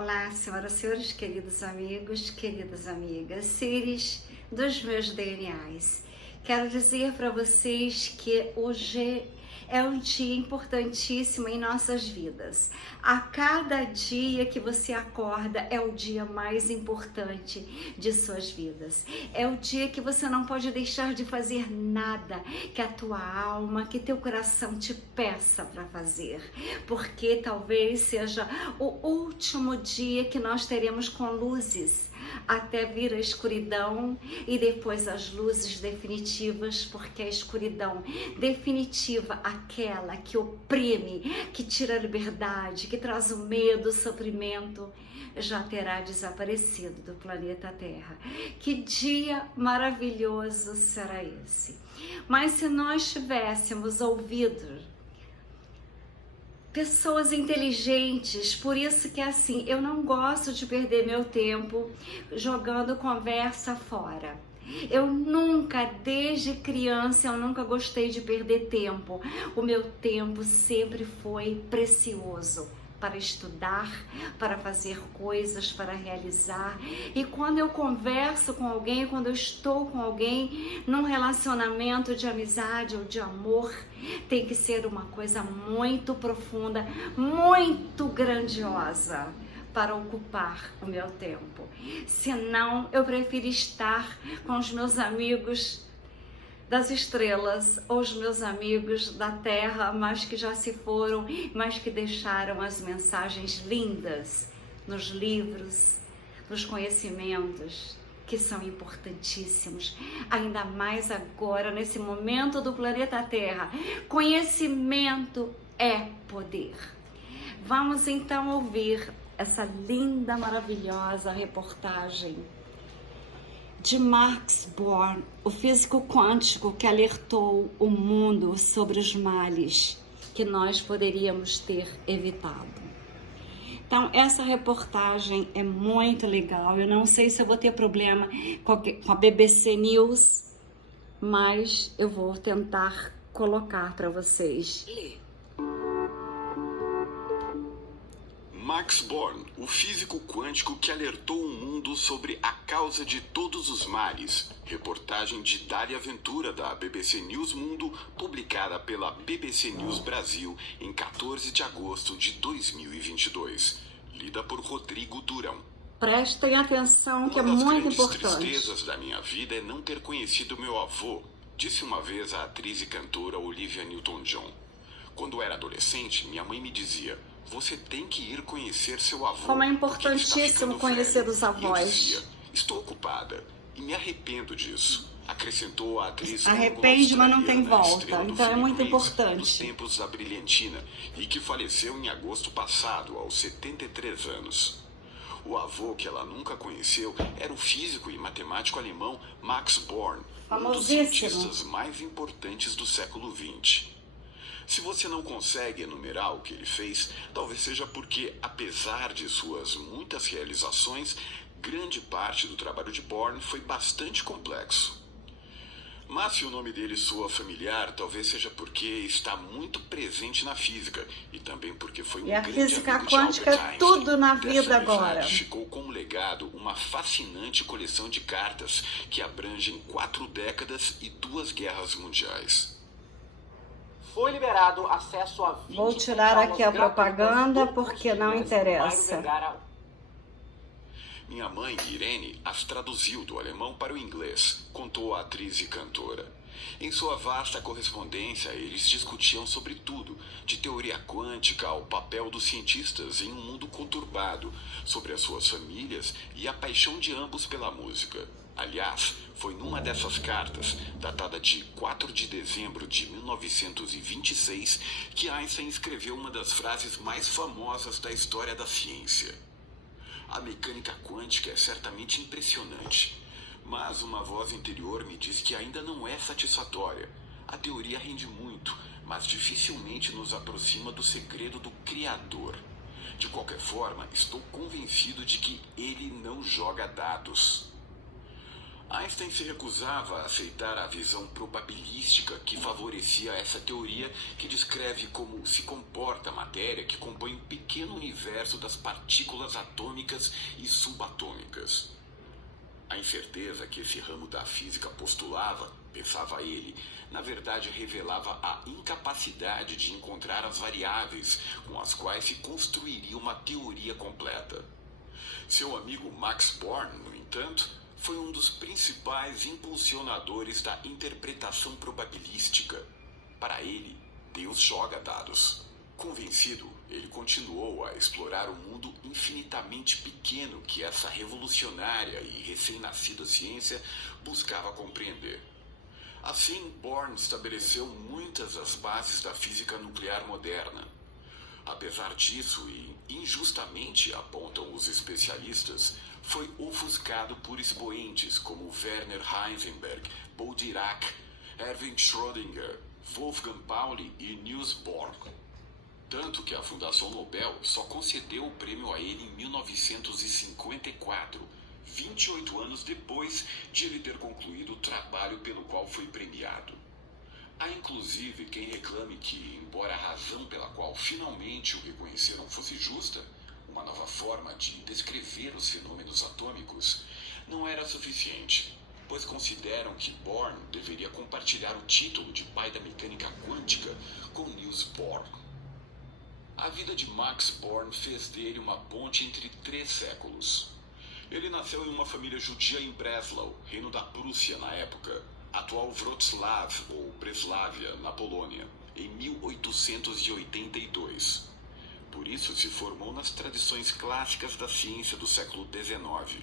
Olá, senhoras e senhores, queridos amigos, queridas amigas, seres dos meus DNAs. Quero dizer para vocês que hoje é um dia importantíssimo em nossas vidas. A cada dia que você acorda é o dia mais importante de suas vidas. É o dia que você não pode deixar de fazer nada que a tua alma, que teu coração te peça para fazer. Porque talvez seja o último dia que nós teremos com luzes, até vir a escuridão e depois as luzes definitivas, porque a escuridão definitiva, aquela que oprime, que tira a liberdade, que traz o medo, o sofrimento, já terá desaparecido do planeta Terra. Que dia maravilhoso será esse! Mas se nós tivéssemos ouvido pessoas inteligentes, por isso que é assim, eu não gosto de perder meu tempo jogando conversa fora. Eu nunca, desde criança, eu nunca gostei de perder tempo. O meu tempo sempre foi precioso para estudar, para fazer coisas, para realizar. E quando eu converso com alguém, quando eu estou com alguém num relacionamento de amizade ou de amor, tem que ser uma coisa muito profunda, muito grandiosa para ocupar o meu tempo. Senão, eu prefiro estar com os meus amigos das estrelas, ou os meus amigos da terra, mas que já se foram, mas que deixaram as mensagens lindas nos livros, nos conhecimentos, que são importantíssimos, ainda mais agora, nesse momento do planeta Terra. Conhecimento é poder. Vamos então ouvir essa linda, maravilhosa reportagem de Max Born, o físico quântico que alertou o mundo sobre os males que nós poderíamos ter evitado. Então, essa reportagem é muito legal. Eu não sei se eu vou ter problema com a BBC News, mas eu vou tentar colocar para vocês. Max Born, o físico quântico que alertou o mundo sobre a causa de todos os males. Reportagem de Dália Ventura, da BBC News Mundo, publicada pela BBC News Brasil em 14 de agosto de 2022. Lida por Rodrigo Durão. Prestem atenção que é Uma das muito grandes importante. tristezas da minha vida é não ter conhecido meu avô, disse uma vez a atriz e cantora Olivia Newton-John. Quando era adolescente, minha mãe me dizia: você tem que ir conhecer seu avô. Como é porque ele está importantíssimo ficando conhecer velho. os E eu avós. dizia: estou ocupada e me arrependo disso. Acrescentou a atriz. Arrepende, mas não tem volta. estrela do Então é filme muito Grease, importante. Nos tempos da brilhantina, e que faleceu em agosto passado, aos 73 anos. O avô que ela nunca conheceu era o físico e matemático alemão Max Born, um dos Famosíssimo. cientistas mais importantes do século XX. Se você não consegue enumerar o que ele fez, talvez seja porque, apesar de suas muitas realizações, grande parte do trabalho de Born foi bastante complexo. Mas se o nome dele soa familiar, talvez seja porque está muito presente na física e também porque foi um E a grande física amigo de quântica Albert é Einstein. tudo na Dessa vida amizade agora. ficou como legado uma fascinante coleção de cartas que abrangem 4 décadas e 2 guerras mundiais. Foi liberado acesso a 20 Vou tirar aqui a aulas gratuitas propaganda todos os porque não dias. interessa. Vai agregar Minha mãe, Irene, as traduziu do alemão para o inglês, contou a atriz e cantora. Em sua vasta correspondência, eles discutiam sobre tudo, de teoria quântica ao papel dos cientistas em um mundo conturbado, sobre as suas famílias e a paixão de ambos pela música. Aliás, foi numa dessas cartas, datada de 4 de dezembro de 1926, que Einstein escreveu uma das frases mais famosas da história da ciência. A mecânica quântica é certamente impressionante, mas uma voz interior me diz que ainda não é satisfatória. A teoria rende muito, mas dificilmente nos aproxima do segredo do Criador. De qualquer forma, estou convencido de que ele não joga dados. Einstein se recusava a aceitar a visão probabilística que favorecia essa teoria que descreve como se comporta a matéria que compõe um pequeno universo das partículas atômicas e subatômicas. A incerteza que esse ramo da física postulava, pensava ele, na verdade revelava a incapacidade de encontrar as variáveis com as quais se construiria uma teoria completa. Seu amigo Max Born, no entanto, foi um dos principais impulsionadores da interpretação probabilística. Para ele, Deus joga dados. Convencido, ele continuou a explorar o mundo infinitamente pequeno que essa revolucionária e recém-nascida ciência buscava compreender. Assim, Born estabeleceu muitas das bases da física nuclear moderna. Apesar disso, e injustamente apontam os especialistas, foi ofuscado por expoentes como Werner Heisenberg, Paul Dirac, Erwin Schrödinger, Wolfgang Pauli e Niels Bohr. Tanto que a Fundação Nobel só concedeu o prêmio a ele em 1954, 28 anos depois de ele ter concluído o trabalho pelo qual foi premiado. Há inclusive quem reclame que, embora a razão pela qual finalmente o reconheceram fosse justa, uma nova forma de descrever os fenômenos atômicos, não era suficiente, pois consideram que Born deveria compartilhar o título de pai da mecânica quântica com Niels Bohr. A vida de Max Born fez dele uma ponte entre 3 séculos. Ele nasceu em uma família judia em Breslau, reino da Prússia na época, atual Wrocław ou Breslávia, na Polônia, em 1882. Por isso se formou nas tradições clássicas da ciência do século XIX.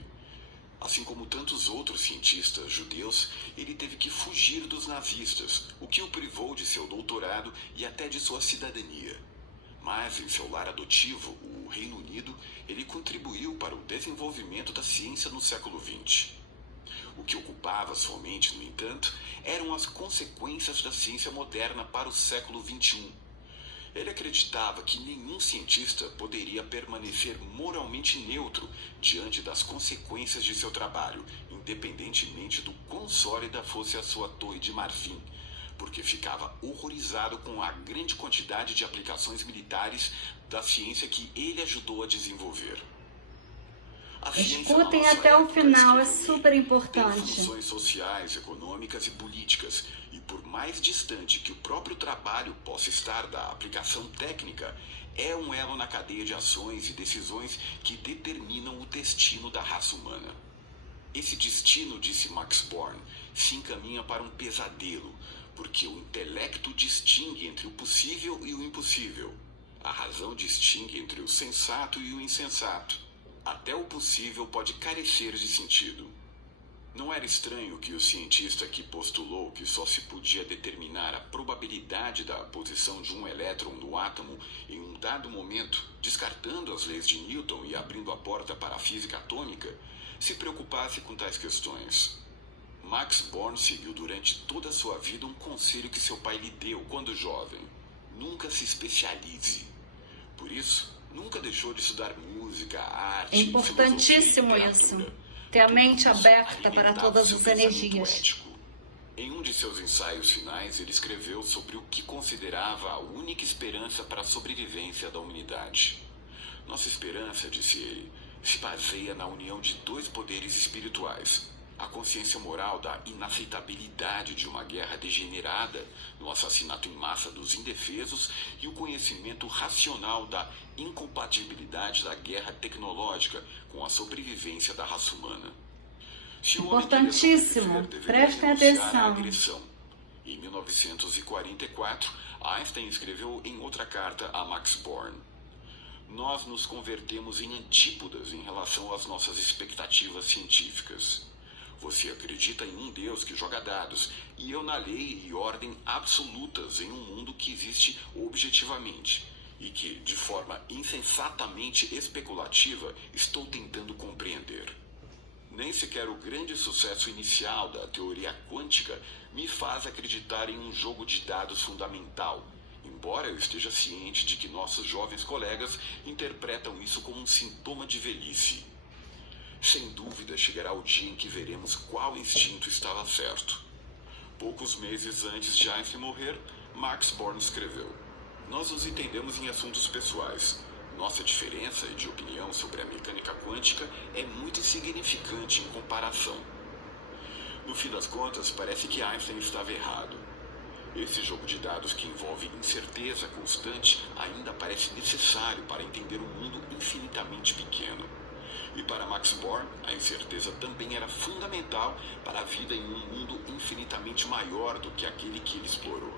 Assim como tantos outros cientistas judeus, ele teve que fugir dos nazistas, o que o privou de seu doutorado e até de sua cidadania. Mas em seu lar adotivo, o Reino Unido, ele contribuiu para o desenvolvimento da ciência no século XX. O que ocupava sua mente, no entanto, eram as consequências da ciência moderna para o século XXI. Ele acreditava que nenhum cientista poderia permanecer moralmente neutro diante das consequências de seu trabalho, independentemente do quão sólida fosse a sua torre de marfim, porque ficava horrorizado com a grande quantidade de aplicações militares da ciência que ele ajudou a desenvolver. Escutem até o final, é super importante. Tem funções sociais, econômicas e políticas, e por mais distante que o próprio trabalho possa estar da aplicação técnica, é um elo na cadeia de ações e decisões que determinam o destino da raça humana. Esse destino, disse Max Born, se encaminha para um pesadelo, porque o intelecto distingue entre o possível e o impossível. A razão distingue entre o sensato e o insensato. Até o possível pode carecer de sentido. Não era estranho que o cientista que postulou que só se podia determinar a probabilidade da posição de um elétron no átomo em um dado momento, descartando as leis de Newton e abrindo a porta para a física atômica, se preocupasse com tais questões. Max Born seguiu durante toda a sua vida um conselho que seu pai lhe deu quando jovem: nunca se especialize. Por isso, nunca deixou de estudar música, arte, é importantíssimo filosofia, isso, ter a mente aberta para todas as energias. Ético. Em um de seus ensaios finais, ele escreveu sobre o que considerava a única esperança para a sobrevivência da humanidade. Nossa esperança, disse ele, se baseia na união de 2 poderes espirituais: a consciência moral da inaceitabilidade de uma guerra degenerada no assassinato em massa dos indefesos e o conhecimento racional da incompatibilidade da guerra tecnológica com a sobrevivência da raça humana. Importantíssimo, prestem atenção. Agressão. Em 1944, Einstein escreveu em outra carta a Max Born: nós nos convertemos em antípodas em relação às nossas expectativas científicas. Você acredita em um Deus que joga dados, e eu na lei e ordem absolutas em um mundo que existe objetivamente, e que, de forma insensatamente especulativa, estou tentando compreender. Nem sequer o grande sucesso inicial da teoria quântica me faz acreditar em um jogo de dados fundamental, embora eu esteja ciente de que nossos jovens colegas interpretam isso como um sintoma de velhice. Sem dúvida chegará o dia em que veremos qual instinto estava certo. Poucos meses antes de Einstein morrer, Max Born escreveu: "Nós nos entendemos em assuntos pessoais. Nossa diferença de opinião sobre a mecânica quântica é muito insignificante em comparação." No fim das contas, parece que Einstein estava errado. Esse jogo de dados que envolve incerteza constante ainda parece necessário para entender um mundo infinitamente pequeno. E para Max Born, a incerteza também era fundamental para a vida em um mundo infinitamente maior do que aquele que ele explorou.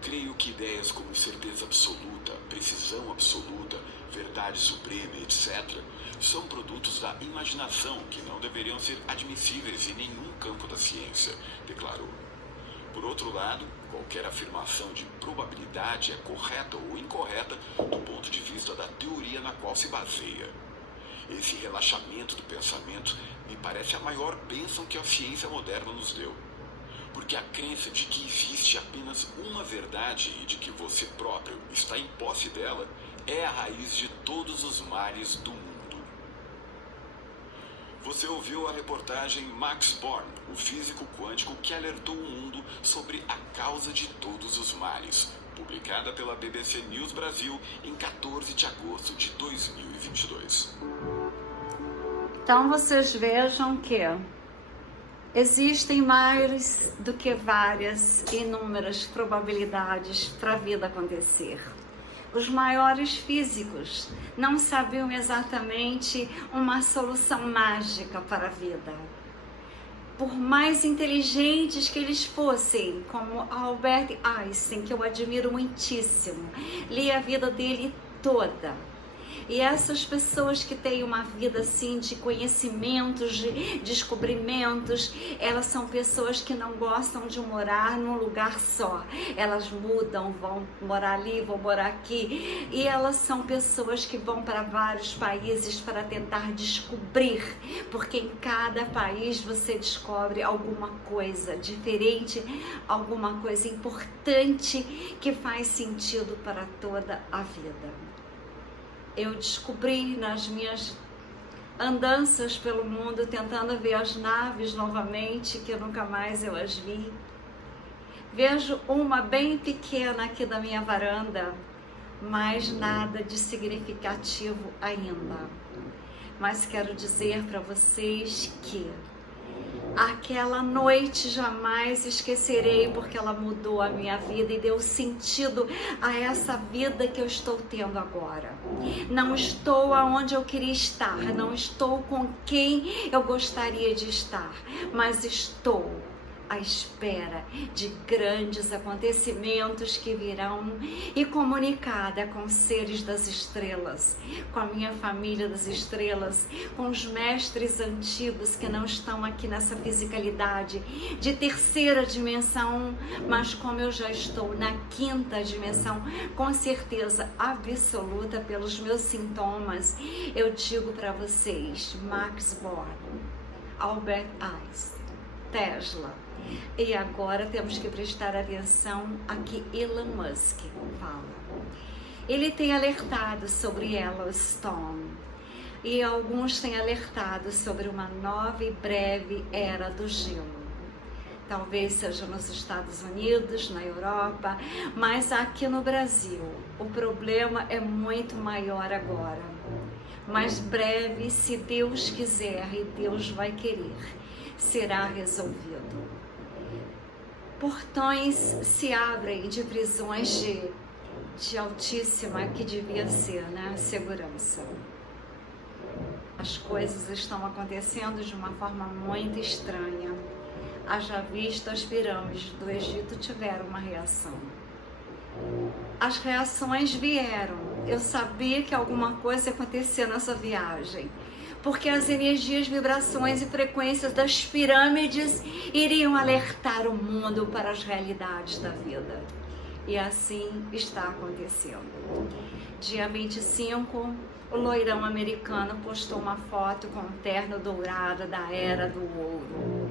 Creio que ideias como certeza absoluta, precisão absoluta, verdade suprema, etc., são produtos da imaginação que não deveriam ser admissíveis em nenhum campo da ciência, declarou. Por outro lado, qualquer afirmação de probabilidade é correta ou incorreta do ponto de vista da teoria na qual se baseia. Esse relaxamento do pensamento me parece a maior bênção que a ciência moderna nos deu. Porque a crença de que existe apenas uma verdade e de que você próprio está em posse dela é a raiz de todos os males do mundo. Você ouviu a reportagem Max Born, o físico quântico que alertou o mundo sobre a causa de todos os males, publicada pela BBC News Brasil em 14 de agosto de 2022. Então vocês vejam que existem mais do que várias, inúmeras probabilidades para a vida acontecer. Os maiores físicos não sabiam exatamente uma solução mágica para a vida. Por mais inteligentes que eles fossem, como Albert Einstein, que eu admiro muitíssimo, li a vida dele toda. E essas pessoas que têm uma vida assim de conhecimentos, de descobrimentos, elas são pessoas que não gostam de morar num lugar só. Elas mudam, vão morar ali, vão morar aqui. E elas são pessoas que vão para vários países para tentar descobrir, porque em cada país você descobre alguma coisa diferente, alguma coisa importante que faz sentido para toda a vida. Eu descobri nas minhas andanças pelo mundo, tentando ver as naves novamente, que nunca mais eu as vi. Vejo uma bem pequena aqui da minha varanda, mas nada de significativo ainda. Mas quero dizer para vocês que aquela noite jamais esquecerei, porque ela mudou a minha vida e deu sentido a essa vida que eu estou tendo agora. Não estou aonde eu queria estar, não estou com quem eu gostaria de estar, mas estou à espera de grandes acontecimentos que virão e comunicada com os seres das estrelas, com a minha família das estrelas, com os mestres antigos que não estão aqui nessa fisicalidade de terceira dimensão, mas como eu já estou na quinta dimensão, com certeza absoluta pelos meus sintomas, eu digo para vocês, Max Born, Albert Einstein, Tesla. E agora temos que prestar atenção a que Elon Musk fala. Ele tem alertado sobre Yellowstone e alguns têm alertado sobre uma nova e breve era do gelo. Talvez seja nos Estados Unidos, na Europa, mas aqui no Brasil o problema é muito maior agora. Mas breve, se Deus quiser e Deus vai querer, será resolvido. Portões se abrem de prisões de altíssima, que devia ser, né, segurança. As coisas estão acontecendo de uma forma muito estranha. Haja visto, as pirâmides do Egito tiveram uma reação. As reações vieram. Eu sabia que alguma coisa ia acontecer nessa viagem, porque as energias, vibrações e frequências das pirâmides iriam alertar o mundo para as realidades da vida. E assim está acontecendo. Dia 25, o loirão americano postou uma foto com um terno dourado da Era do Ouro.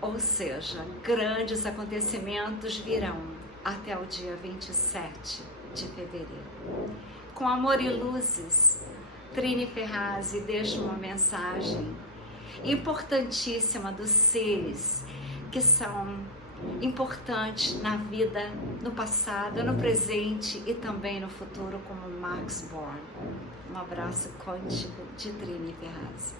Ou seja, grandes acontecimentos virão até o dia 27 de fevereiro. Com amor e luzes, Trini Ferrazzi deixa uma mensagem importantíssima dos seres que são importantes na vida, no passado, no presente e também no futuro, como Max Born. Um abraço quântico de Trini Ferrazzi.